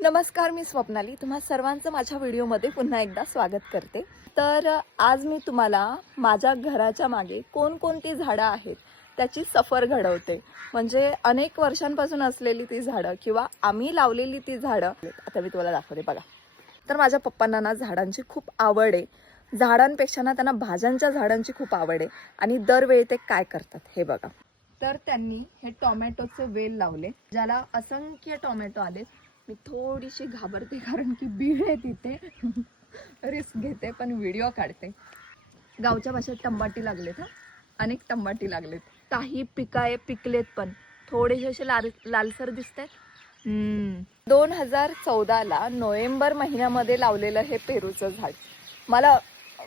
नमस्कार, मी स्वप्नाली. तुम्हा सर्वांचं माझ्या व्हिडिओमध्ये पुन्हा एकदा स्वागत करते. तर आज मी तुम्हाला माझ्या घराच्या मागे कोणकोणती झाडं आहेत त्याची सफर घडवते. म्हणजे अनेक वर्षांपासून असलेली ती झाडं किंवा आम्ही लावलेली ती झाडं आता मी तुम्हाला दाखवते बघा. तर माझ्या पप्पांना ना झाडांची खूप आवड आहे. झाडांपेक्षा ना त्यांना भाज्यांच्या झाडांची खूप आवड आहे आणि दरवेळी ते काय करतात हे बघा. तर त्यांनी हे टोमॅटोचे वेल लावले, ज्याला असंख्य टोमॅटो आले. मी थोडीशी घाबरते कारण की बीड आहे तिथे. रिस्क घेते पण व्हिडिओ काढते. गावच्या भाषेत टमाटी लागलेत, अनेक टमाटी लागलेत. काही पिकाये पिकलेत पण थोडेसे असे लालसर दिसतात. 2014ला नोव्हेंबर महिन्यामध्ये लावलेलं हे पेरूचं झाड मला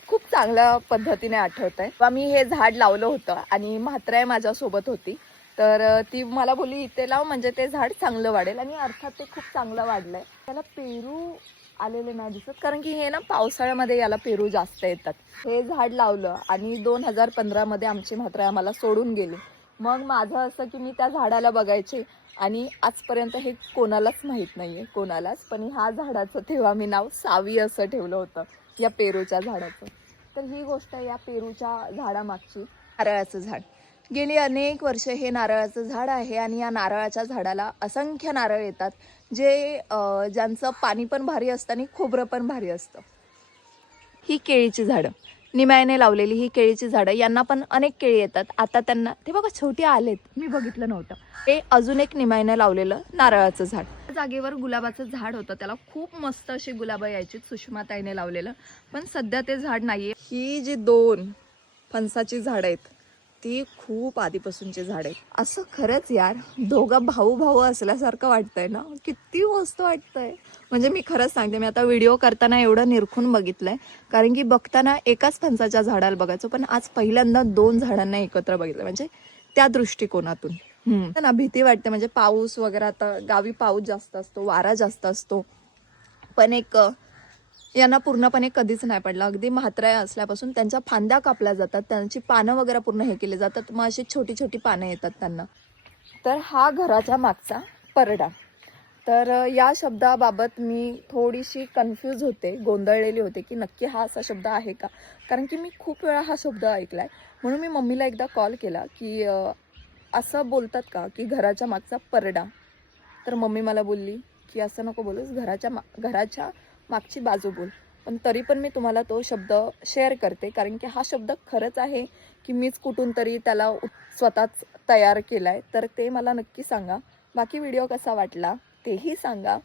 खूप चांगल्या पद्धतीने आठवतंय. मी हे झाड लावलं होतं आणि म्हात्र्या माझ्यासोबत होती. तर ती मला बोलली इथे लाव म्हणजे ते झाड चांगलं वाढेल आणि अर्थात ते खूप चांगलं वाढलंय. त्याला पेरू आलेले नाही दिसत कारण की हे ना पावसाळ्यामध्ये याला पेरू जास्त येतात. हे झाड लावलं आणि 2015मध्ये आमची म्हात्रा आम्हाला सोडून गेली. मग माझं असं की मी त्या झाडाला बघायचे आणि आजपर्यंत हे कोणालाच माहीत नाहीये कोणालाच, पण ह्या झाडाचं तेव्हा मी नाव सावी असं ठेवलं होतं या पेरूच्या झाडाचं. तर ही गोष्ट या पेरूच्या झाडामागची. नारळाचं झाड गेली अनेक वर्ष हे नारळाचं झाड आहे आणि या नारळाच्या झाडाला असंख्य नारळ येतात, जे ज्यांचं पाणी पण भारी असतं आणि खोबरं पण भारी असतं. ही केळीची झाडं निम्याने लावलेली ही केळीची झाडं, यांना पण अनेक केळी येतात. आता त्यांना ते बघा छोटी आलेत, मी बघितलं नव्हतं. हे अजून एक निम्याने लावलेलं नारळाचं झाड. जागेवर गुलाबाचं झाड होतं, त्याला खूप मस्त अशी गुलाबं यायची, सुषमाताईने लावलेलं. पण सध्या ते झाड नाहीये. ही जी 2 फणसाची झाड आहेत ती खूप आधीपासूनची झाड आहेत. असं खरंच यार दोघा भाऊ भाऊ असल्यासारखं वाटतंय ना, किती मस्त वाटतंय. म्हणजे मी खरंच सांगते, मी आता व्हिडिओ करताना एवढं निरखून बघितलंय कारण की बघताना एकाच फणसाच्या झाडाला बघायचो, पण आज पहिल्यांदा 2 झाडांना एकत्र बघितलं म्हणजे त्या दृष्टिकोनातून. ना भीती वाटते म्हणजे पाऊस वगैरे, आता गावी पाऊस जास्त असतो, वारा जास्त असतो, पण एक यांना पूर्णपणे कधीच नाही पडला. अगदी म्हात्र्या असल्यापासून त्यांच्या फांद्या कापल्या जातात, त्यांची पानं वगैरे पूर्ण हे केले जातात, मग अशी छोटी छोटी पानं येतात त्यांना. तर हा घराच्या मागचा परडा. तर या शब्दाबाबत मी थोडीशी कन्फ्यूज होते, गोंधळलेली होते की नक्की हा असा शब्द आहे का, कारण की मी खूप वेळा हा शब्द ऐकलाय. म्हणून मी मम्मीला एकदा कॉल केला की असं बोलतात का की घराच्या मागचा परडा. तर मम्मी मला बोलली की असं नको बोलूस, घराच्या मागची बाजू बोल. पण तरी पण मी तुम्हाला तो शब्द शेअर करते कारण की हा शब्द खरंच आहे की मीच कुठून तरी त्याला स्वतःच तयार केलाय. तर ते मला नक्की सांगा. बाकी व्हिडिओ कसा वाटला तेही सांगा.